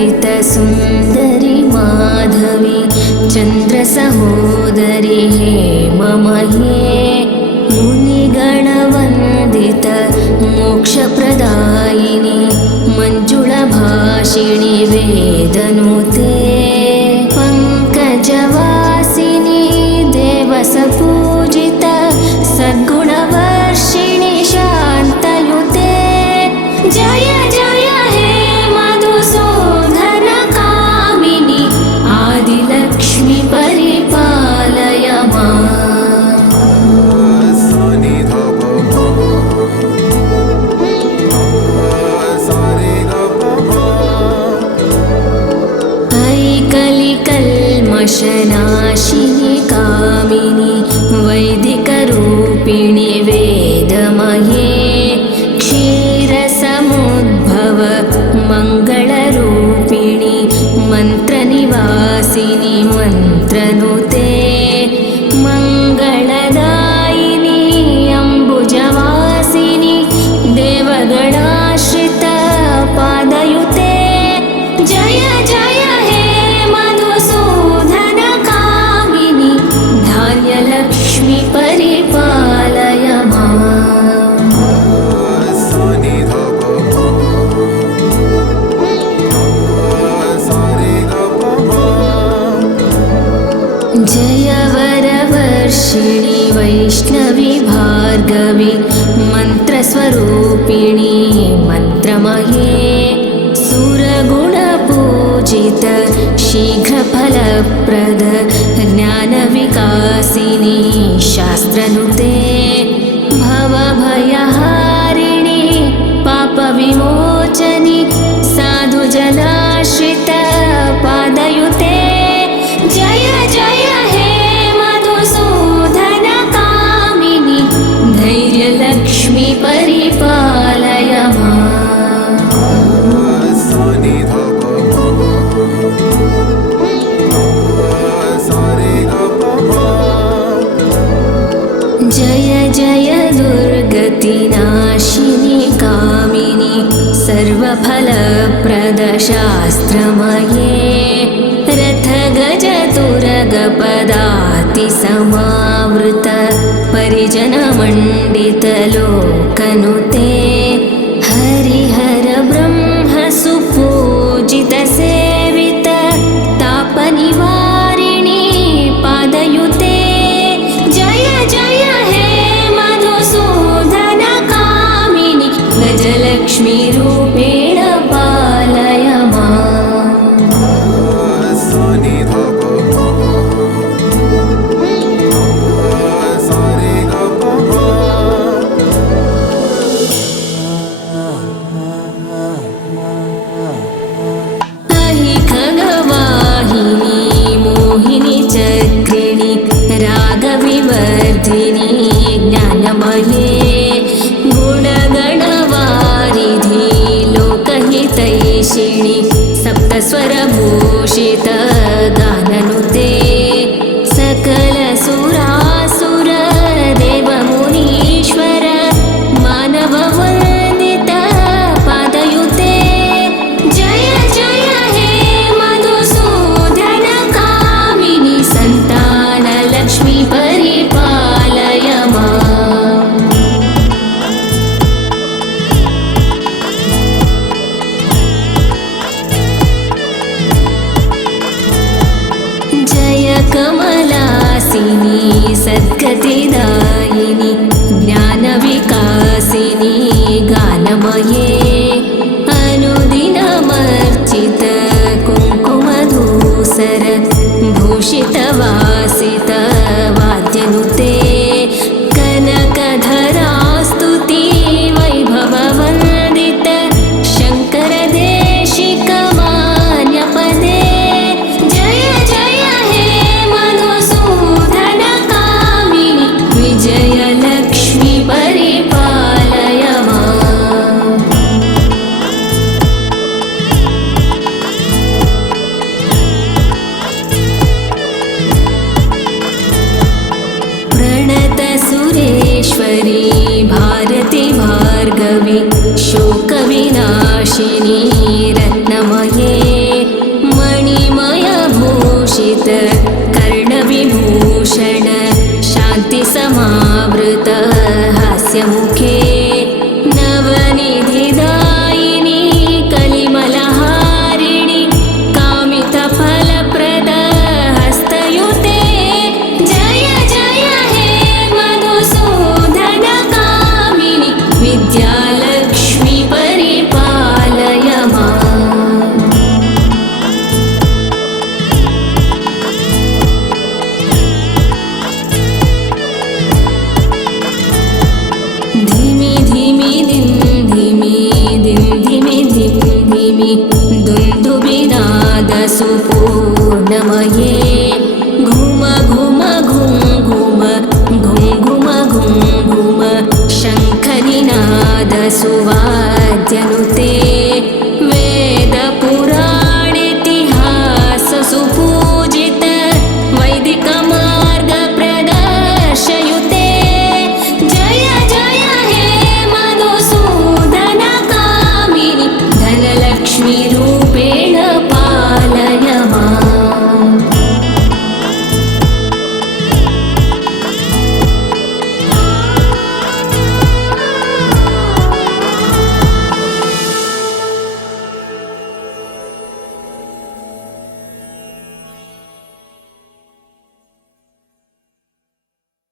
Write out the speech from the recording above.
सुन्दरि माधवी चन्द्रसहोदरि हेममये मुनिगणवन्दित मोक्षप्रदायिनि मञ्जुळभाषिणि वेदनुते पङ्कजवासिनि देवसपूजित सद्गुणवर्षिणि शान्तयुते जय जय हे मधुसूदनकामिनि आदिलक्ष्मि परिपालय माम् कल्मषनाशिनि कामिनि वैदिकरूपिणि वेदमये क्षीरसमुद्भव मङ्गलरूपिणि मन्त्रनिवासिनि मन्त्रनुते मङ्गलदायिनि अम्बुजवासिनि देवगणाश्रित पादयुते जय जय हे मधुसूदनकामिनि धान्यलक्ष्मि परिपालय माम् जय वरवर्षिणि वैष्णवी भार्गवी मन्त्रस्वरूपिणि मन्त्रमये सुरगुणपूजित शीघ्रफलप्रद ज्ञानविकासिनि शास्त्रनुते भवभयहारिणि पापविमोचनि साधुजनाश्रित पादयुते जय जय हे मधुसूदनकामिनि धैर्यलक्ष्मि परिपालय माम् जय जय दुर्गतिनाशिनि कामिनि सर्वफलप्रद शास्त्रमये रथगजतुरगपदातिसमावृत परिजनमण्डितलोकनुते हरिहर ब्रह्म सुपूजित सेवित तापनिवारिणि पादयुते जय जय हे मधुसूदनकामिनि गजलक्ष्मी रूपेण पालय माम् अहि खगवाहिनि मोहिनि चक्रिणि रागविवर्धिनि ज्ञानमये गुणगणवारिधि लोकहितैषिणि सप्तस्वरभूषित गाननुते सकलसुरासुर देवमुनीश्वर मानववन्दित पादयुते जय जय हे मधुसूदनकामिनि सन्तानलक्ष्मि परिपालय माम् जय कमलासिनि सद्गतिदायिनि ज्ञानविकासिनि गानमये अनुदिनमर्चित कुङ्कुमधूसर भूषितवासित वाद्यनुते कनकधरास्तुति वैभववन्दित शङ्करदेशिकमान्यपदे जय जय हे मधुसूदनकामिनि विजयलक्ष्मि परिपालय माम् प्रणतसुरेश्वरी भारती भार्गवी शोकविनाशिनी रत्नमये कर्णविभूषण शान्तिसमावृत हास्यमुखे नवनिधिदायिनी कलिमलहारिणि कामितफलप्रद हस्तयुते जय जय हे मधुसूदन कामिनि विद्यालक्ष्मी परिपालय माम्। धिमि धिमि धिं धिमि धिं धिमि धिं धिमि दुन्दुभिनादसुपूर्णमये घुम घुम घुं घुम घुं घुम घुं घुम शङ्खनिनादसुवा